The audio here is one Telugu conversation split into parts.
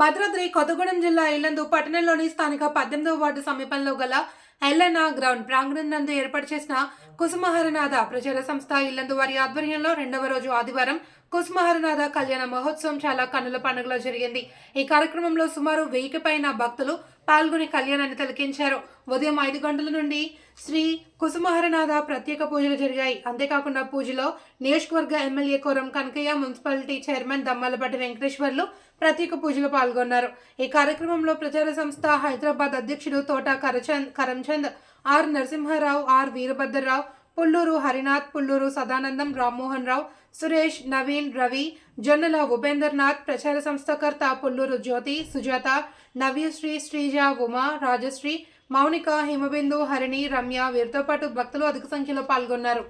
భద్రాద్రి కొత్తగూడెం జిల్లా ఇల్లందు పట్టణంలోని స్థానిక పద్దెనిమిదవ వార్డు సమీపంలో గల ఎల్లన్న గ్రౌండ్ ప్రాంగణం నందు ఏర్పాటు చేసిన కుసుమహరనాథ ప్రచార సంస్థ ఇల్లందు వారి ఆధ్వర్యంలో రెండవ రోజు ఆదివారం కుసుమహరనాథ కళ్యాణ మహోత్సవం చాలా కన్నుల పండుగలో జరిగింది. ఈ కార్యక్రమంలో సుమారు వెయ్యికి పైన భక్తులు పాల్గొని కళ్యాణాన్ని తిలకించారు. ఉదయం ఐదు గంటల నుండి శ్రీ కుసుమహరనాథ ప్రత్యేక పూజలు జరిగాయి. అంతేకాకుండా పూజలో నియోజకవర్గ MLA Koram Kanakaiah municipality chairman Dammalapati Venkateswarlu ప్రత్యేక పూజలు పాల్గొన్నారు. ఈ కార్యక్రమంలో ప్రచార సంస్థ హైదరాబాద్ అధ్యక్షుడు తోట కరచంద్ కరంచంద్ ఆర్ నరసింహారావు ఆర్ వీరభద్రరావు పుల్లూరు హరినాథ్ పుల్లూరు సదానందం రామ్మోహన్ రావు సురేష్ నవీన్ రవి జొన్నల ఉపేందర్నాథ్ ప్రచార సంస్థకర్త పుల్లూరు జ్యోతి సుజాత నవ్యశ్రీ శ్రీజ ఉమా రాజశ్రీ మౌనిక హిమబిందు హరిణి రమ్య వీరితో పాటు భక్తులు అధిక సంఖ్యలో పాల్గొన్నారు.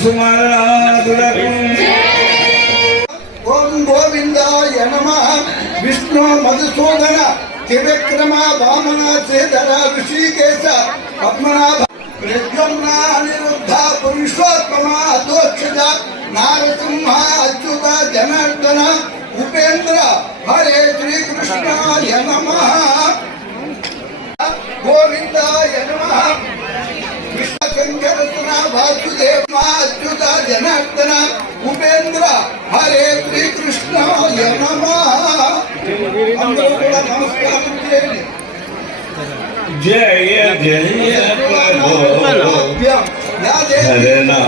కళ్యాణ కుసుమారాధులకు ఓం గోవిందాయ నమ విష్ణు మధుసూదన త్రివిక్రమ వామన శ్రీధర ఋషికేశ పద్మనాభ ప్రద్యుమ్న అనిరుద్ధ పురుషోత్తమ అధోక్షజ నారసింహ అచ్యుత జనార్దన ఉపేంద్ర హరే శ్రీకృష్ణాయ నమ. గోవిందాయ నమ. ಶಂಕರತನ ವಾಸುದೇವ ಅಚ್ಯುತ ಜನಾರ್ದನ ಉಪೇಂದ್ರ ಹರೇ ಶ್ರೀಕೃಷ್ಣ ಯಮಮ ಜಯ ಜಯ ಪ್ರಭೋ ಹರನಾ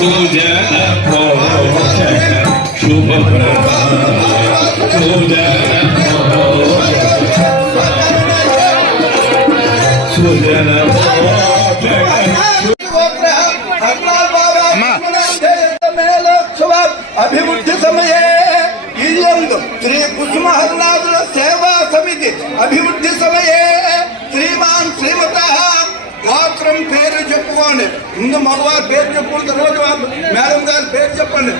सुजन पोषक शुभ प्रदान सुजन पोषक सुजन पोषक ಅಭಿವೃದ್ಧಿ ಸಮಯ ಇಲ್ಲಿ ಒಂದು ಶ್ರೀ ಕುಸುಮ ಹರ್ನಾಥರ ಸೇವಾ ಸಮಿತಿ ಅಭಿವೃದ್ಧಿ ಸಮಯೇ గోత్రం పేరు చెప్పుకోండి ముందు మగవారి పేరు చెప్పుకున్న తర్వాత మేడం గారి పేరు చెప్పండి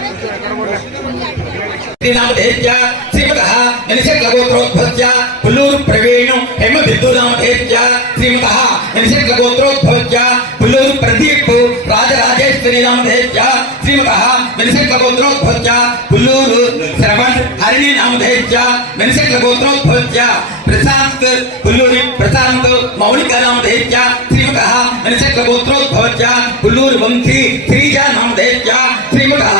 నామధేత్య శ్రీమతః నినిశక్లగోత్రోద్భవత్య పుల్లూరు ప్రవీణు హేమ బిందునామధేత్య శ్రీమతః నినిశక్లగోత్రోద్భవత్య పుల్లూరు ప్రదీప్ రాజరాజేశ్వరి నామధేత్య శ్రీమతః నినిశక్లగోత్రోద్భవత్య పుల్లూరు శ్రవణ్ హరిణి నామధేత్య నినిశక్లగోత్రోద్భవత్య ప్రశాంత్ పుల్లూరి ప్రశాంత్ మౌలిక నామధేత్య निसे कगोत्रोद्भवज्ञान पुल्लूर वंशी श्रीजान हमदेव्या श्रीमुठा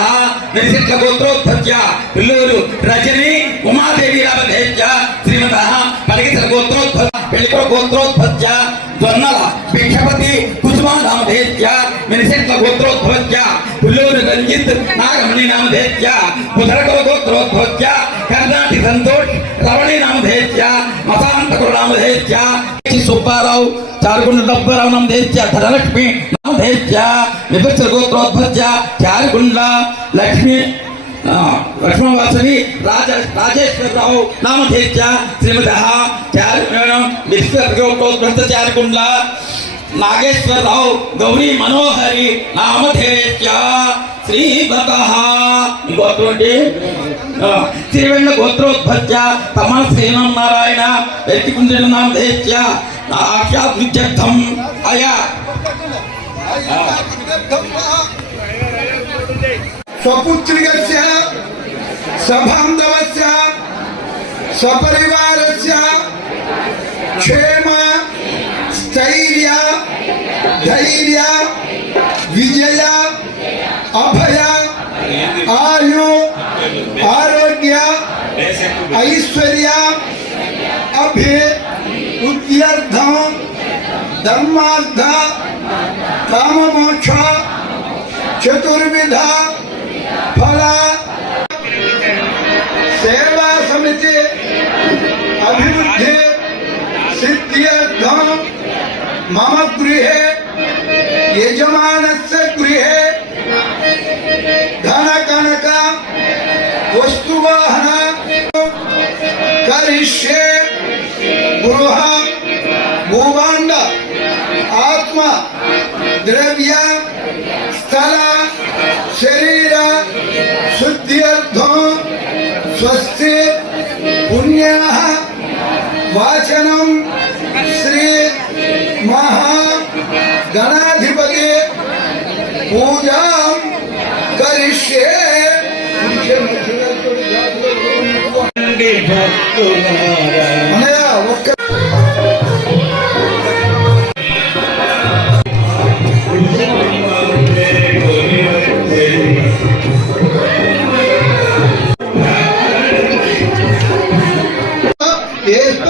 निसे कगोत्रोद्भवज्ञा बुलूर, रजनी, उमा देवी राव देव जा श्री मुडा उमादेवी रामदेव्या श्रीमुठा पड़गे सर्गोत्रोद्भव पेलिको गोत्रोद्भवज्ञा द्वर्णल भिक्षपति कुसुमा रामदेव्या निसे कगोत्रोद्भवज्ञा बुलूर, रंजित, नागमणि नाम देव क्या नामदेव्या मुदरको गोत्रोद्भवज्ञा कर्णाटी संतोष रावणी नाम रवणी नामदेव्या मसांत नामदेव्या సుబ్బారావు చారుగుండ డబ్బరావు నామధేత్య ధనలక్ష్మి నామధేత్య విభక్త గోత్రోద్భత్య చారుగుండ లక్ష్మి లక్ష్మణవాసవి రాజ రాజేశ్వరరావు నామధేత్య శ్రీమత చారుణం విశ్వప్రయోగోత్సారికుండ నాగేశ్వరరావు గౌరీ మనోహరి నామధేత్య శ్రీమత గోత్రం തിരുവണ്ണ ഗോത്രോത്ഭത്യ തമാ ശ്രീനം നാരായണ വെറ്റിക്കൊണ്ടിരുന്നാം ദേശീയ ആഖ്യാദ്വിജഗ്ധം അയ സ്വപുത്രികസ്യ സഭാന്തവസ്യ സപരിവാരസ്യ ക്ഷേമ స్థైర్య ధైర్య విజయ అభయ ఆయు ऐश्वर्या ಅಭಿ ಉದ್ಯರ್ಧ धर्मार्थ काम मोक्ष चतुर्विध, फला, सेवा समिति, अभिवृद्धि सिद्ध्यर्थ मम गृह, यजमान द्रव्य स्थल शरीर शुद्ध स्वस्ति पुण्य वाचन श्री महागणाधिपति पूजा करिष्ये। भक्तुलारा también.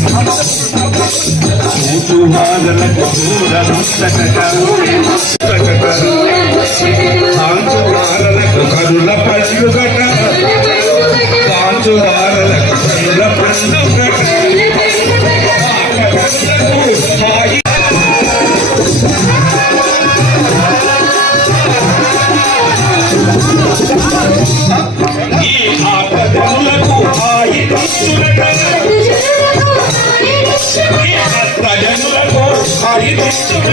వరము విశ్వప్రేమయే కుతూహలకు కాంచువారలకు కరుల పండుగట కాంచువారలకు కరుల పండుగట Hare Krishna,